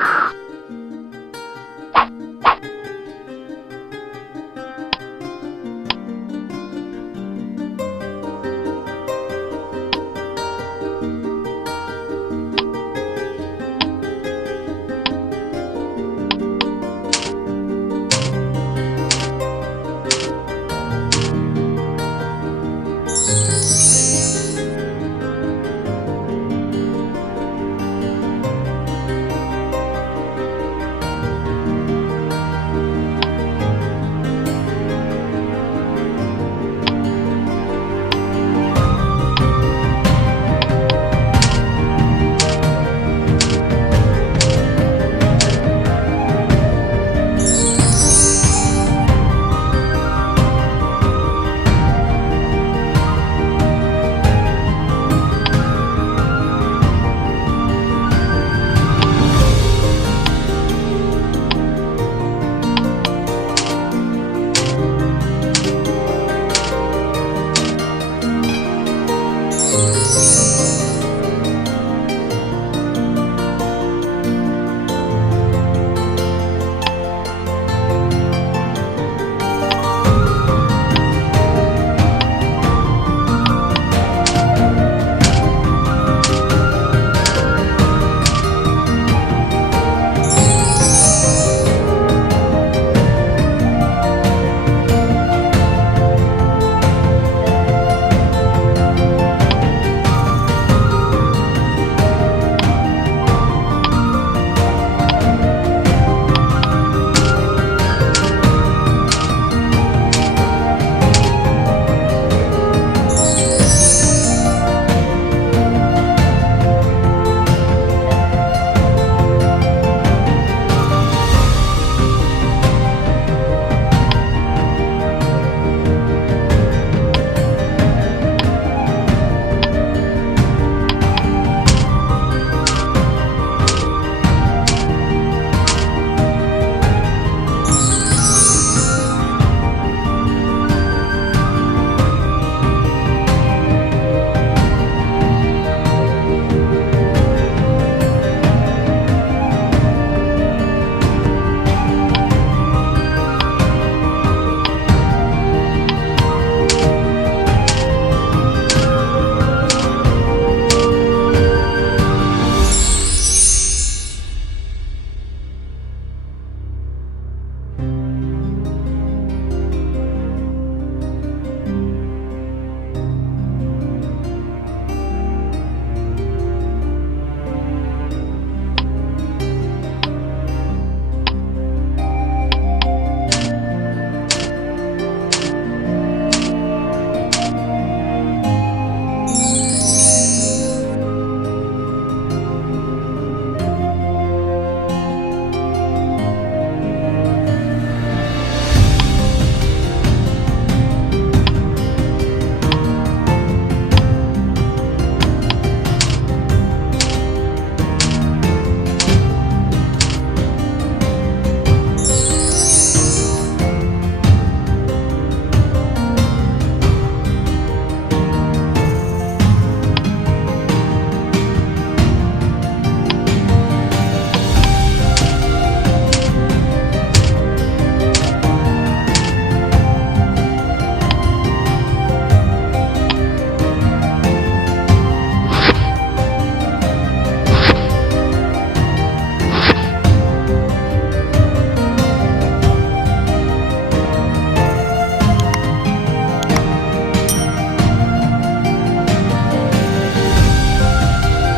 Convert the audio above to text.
Ah!